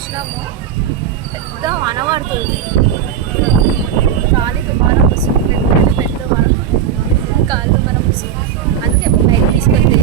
వచ్చినాము పెద్ద వాన పడుతుంది, గాలి దుమారం వస్తుంది, పెద్ద పెద్ద వాన, కాళ్ళు మనం అందుకే బయట తీసుకెళ్తే